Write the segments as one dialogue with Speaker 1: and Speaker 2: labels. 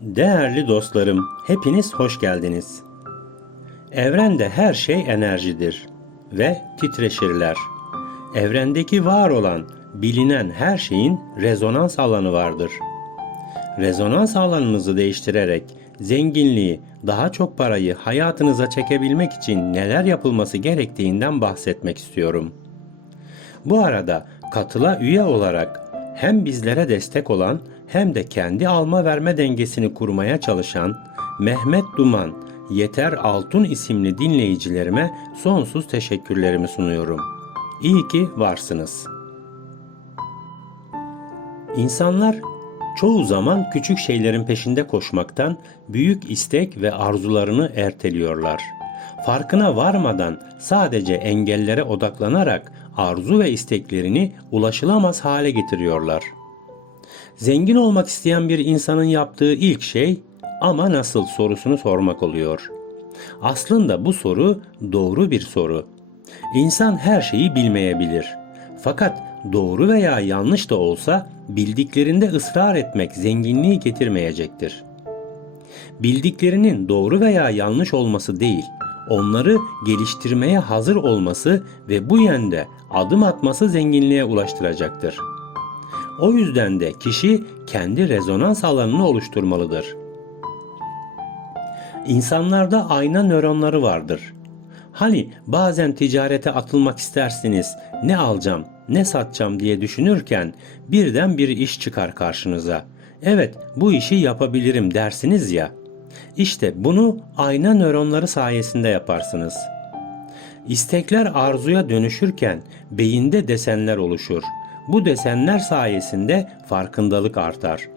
Speaker 1: Değerli dostlarım, hepiniz hoş geldiniz. Evrende her şey enerjidir ve titreşirler. Evrendeki var olan, bilinen her şeyin rezonans alanı vardır. Rezonans alanınızı değiştirerek zenginliği, daha çok parayı hayatınıza çekebilmek için neler yapılması gerektiğinden bahsetmek istiyorum. Bu arada katıla üye olarak hem bizlere destek olan hem de kendi alma verme dengesini kurmaya çalışan Mehmet Duman, Yeter Altun isimli dinleyicilerime sonsuz teşekkürlerimi sunuyorum. İyi ki varsınız. İnsanlar çoğu zaman küçük şeylerin peşinde koşmaktan büyük istek ve arzularını erteliyorlar. Farkına varmadan sadece engellere odaklanarak arzu ve isteklerini ulaşılamaz hale getiriyorlar. Zengin olmak isteyen bir insanın yaptığı ilk şey ama nasıl sorusunu sormak oluyor. Aslında bu soru doğru bir soru. İnsan her şeyi bilmeyebilir. Fakat doğru veya yanlış da olsa bildiklerinde ısrar etmek zenginliği getirmeyecektir. Bildiklerinin doğru veya yanlış olması değil, onları geliştirmeye hazır olması ve bu yönde adım atması zenginliğe ulaştıracaktır. O yüzden de kişi kendi rezonans alanını oluşturmalıdır. İnsanlarda ayna nöronları vardır. Hani bazen ticarete atılmak istersiniz, ne alacağım, ne satacağım diye düşünürken birden bir iş çıkar karşınıza. Evet, bu işi yapabilirim dersiniz ya. İşte bunu ayna nöronları sayesinde yaparsınız. İstekler arzuya dönüşürken beyinde desenler oluşur. Bu desenler sayesinde farkındalık artar.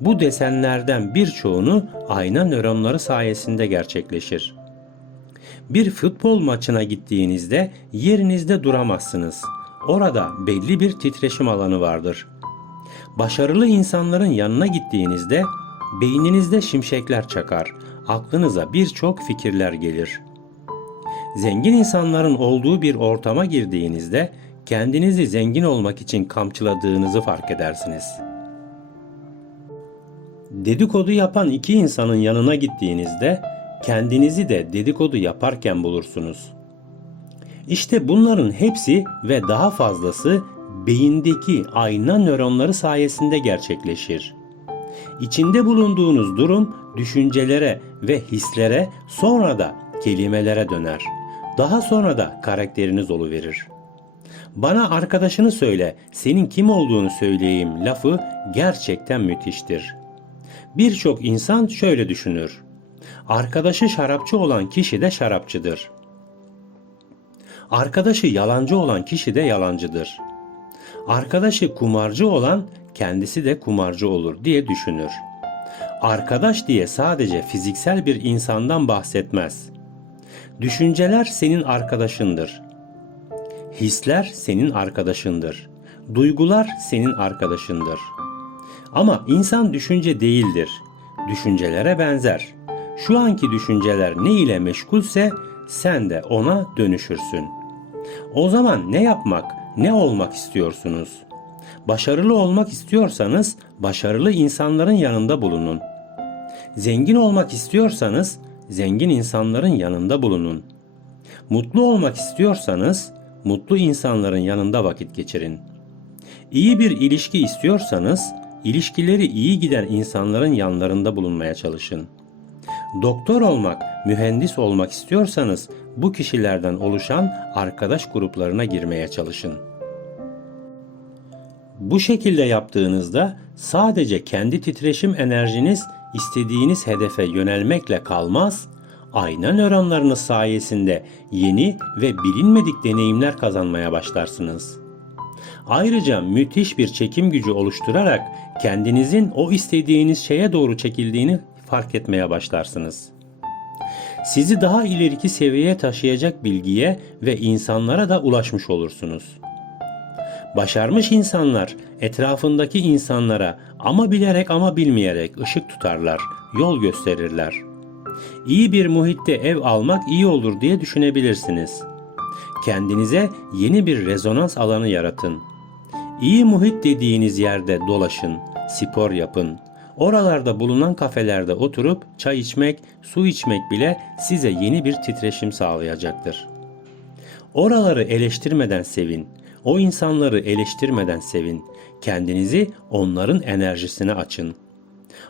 Speaker 1: Bu desenlerden birçoğunu ayna nöronları sayesinde gerçekleşir. Bir futbol maçına gittiğinizde yerinizde duramazsınız. Orada belli bir titreşim alanı vardır. Başarılı insanların yanına gittiğinizde beyninizde şimşekler çakar. Aklınıza birçok fikirler gelir. Zengin insanların olduğu bir ortama girdiğinizde kendinizi zengin olmak için kamçıladığınızı fark edersiniz. Dedikodu yapan iki insanın yanına gittiğinizde kendinizi de dedikodu yaparken bulursunuz. İşte bunların hepsi ve daha fazlası beyindeki ayna nöronları sayesinde gerçekleşir. İçinde bulunduğunuz durum düşüncelere ve hislere sonra da kelimelere döner. Daha sonra da karakteriniz verir. Bana arkadaşını söyle, senin kim olduğunu söyleyeyim lafı gerçekten müthiştir. Birçok insan şöyle düşünür. Arkadaşı şarapçı olan kişi de şarapçıdır. Arkadaşı yalancı olan kişi de yalancıdır. Arkadaşı kumarcı olan kendisi de kumarcı olur diye düşünür. Arkadaş diye sadece fiziksel bir insandan bahsetmez. Düşünceler senin arkadaşındır. Hisler senin arkadaşındır. Duygular senin arkadaşındır. Ama insan düşünce değildir. Düşüncelere benzer. Şu anki düşünceler ne ile meşgulse sen de ona dönüşürsün. O zaman ne yapmak, ne olmak istiyorsunuz? Başarılı olmak istiyorsanız başarılı insanların yanında bulunun. Zengin olmak istiyorsanız zengin insanların yanında bulunun. Mutlu olmak istiyorsanız mutlu insanların yanında vakit geçirin. İyi bir ilişki istiyorsanız ilişkileri iyi giden insanların yanlarında bulunmaya çalışın. Doktor olmak, mühendis olmak istiyorsanız bu kişilerden oluşan arkadaş gruplarına girmeye çalışın. Bu şekilde yaptığınızda sadece kendi titreşim enerjiniz istediğiniz hedefe yönelmekle kalmaz, ayna nöronlarınız sayesinde yeni ve bilinmedik deneyimler kazanmaya başlarsınız. Ayrıca müthiş bir çekim gücü oluşturarak kendinizin o istediğiniz şeye doğru çekildiğini fark etmeye başlarsınız. Sizi daha ileriki seviyeye taşıyacak bilgiye ve insanlara da ulaşmış olursunuz. Başarmış insanlar etrafındaki insanlara ama bilerek ama bilmeyerek ışık tutarlar, yol gösterirler. İyi bir muhitte ev almak iyi olur diye düşünebilirsiniz. Kendinize yeni bir rezonans alanı yaratın. İyi muhit dediğiniz yerde dolaşın, spor yapın. Oralarda bulunan kafelerde oturup çay içmek, su içmek bile size yeni bir titreşim sağlayacaktır. Oraları eleştirmeden sevin. O insanları eleştirmeden sevin. Kendinizi onların enerjisine açın.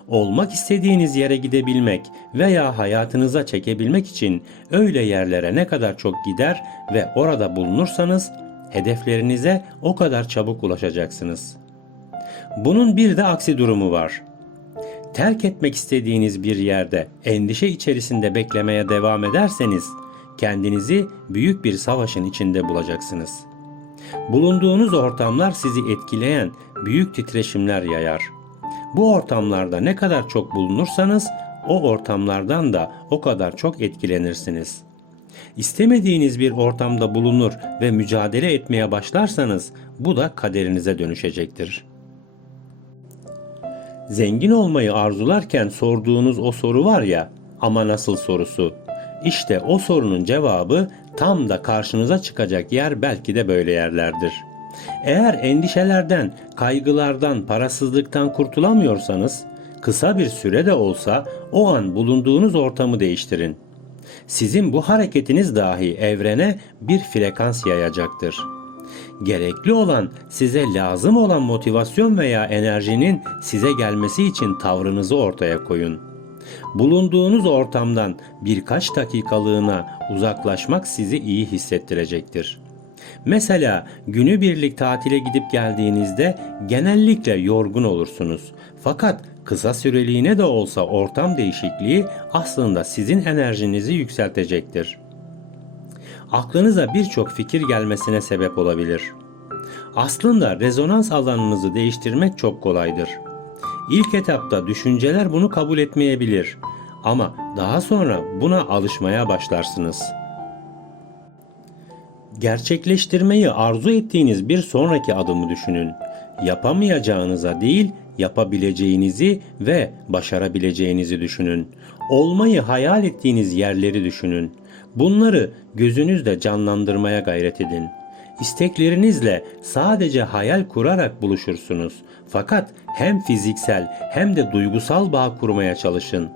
Speaker 1: Olmak istediğiniz yere gidebilmek veya hayatınıza çekebilmek için öyle yerlere ne kadar çok gider ve orada bulunursanız hedeflerinize o kadar çabuk ulaşacaksınız. Bunun bir de aksi durumu var. Terk etmek istediğiniz bir yerde endişe içerisinde beklemeye devam ederseniz kendinizi büyük bir savaşın içinde bulacaksınız. Bulunduğunuz ortamlar sizi etkileyen büyük titreşimler yayar. Bu ortamlarda ne kadar çok bulunursanız o ortamlardan da o kadar çok etkilenirsiniz. İstemediğiniz bir ortamda bulunur ve mücadele etmeye başlarsanız bu da kaderinize dönüşecektir. Zengin olmayı arzularken sorduğunuz o soru var ya, ama nasıl sorusu. İşte o sorunun cevabı tam da karşınıza çıkacak yer belki de böyle yerlerdir. Eğer endişelerden, kaygılardan, parasızlıktan kurtulamıyorsanız, kısa bir süre de olsa o an bulunduğunuz ortamı değiştirin. Sizin bu hareketiniz dahi evrene bir frekans yayacaktır. Gerekli olan size lazım olan motivasyon veya enerjinin size gelmesi için tavrınızı ortaya koyun. Bulunduğunuz ortamdan birkaç dakikalığına uzaklaşmak sizi iyi hissettirecektir. Mesela günübirlik tatile gidip geldiğinizde genellikle yorgun olursunuz. Fakat kısa süreliğine de olsa ortam değişikliği aslında sizin enerjinizi yükseltecektir. Aklınıza birçok fikir gelmesine sebep olabilir. Aslında rezonans alanınızı değiştirmek çok kolaydır. İlk etapta düşünceler bunu kabul etmeyebilir ama daha sonra buna alışmaya başlarsınız. Gerçekleştirmeyi arzu ettiğiniz bir sonraki adımı düşünün. Yapamayacağınıza değil, yapabileceğinizi ve başarabileceğinizi düşünün. Olmayı hayal ettiğiniz yerleri düşünün. Bunları gözünüzde canlandırmaya gayret edin. İsteklerinizle sadece hayal kurarak buluşursunuz. Fakat hem fiziksel hem de duygusal bağ kurmaya çalışın.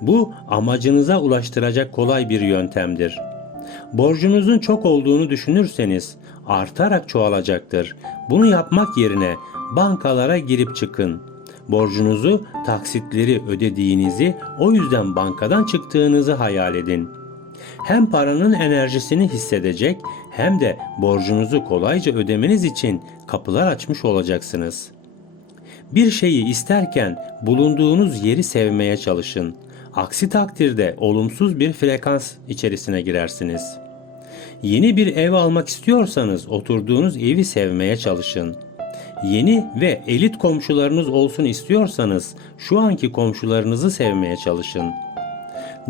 Speaker 1: Bu amacınıza ulaştıracak kolay bir yöntemdir. Borcunuzun çok olduğunu düşünürseniz artarak çoğalacaktır. Bunu yapmak yerine bankalara girip çıkın. Borcunuzu taksitleri ödediğinizi, o yüzden bankadan çıktığınızı hayal edin. Hem paranın enerjisini hissedecek hem de borcunuzu kolayca ödemeniz için kapılar açmış olacaksınız. Bir şeyi isterken bulunduğunuz yeri sevmeye çalışın. Aksi takdirde olumsuz bir frekans içerisine girersiniz. Yeni bir ev almak istiyorsanız oturduğunuz evi sevmeye çalışın. Yeni ve elit komşularınız olsun istiyorsanız şu anki komşularınızı sevmeye çalışın.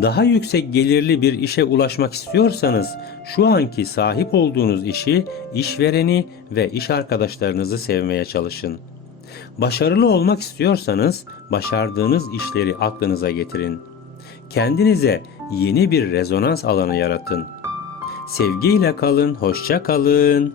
Speaker 1: Daha yüksek gelirli bir işe ulaşmak istiyorsanız şu anki sahip olduğunuz işi, işvereni ve iş arkadaşlarınızı sevmeye çalışın. Başarılı olmak istiyorsanız başardığınız işleri aklınıza getirin. Kendinize yeni bir rezonans alanı yaratın. Sevgiyle kalın, hoşça kalın.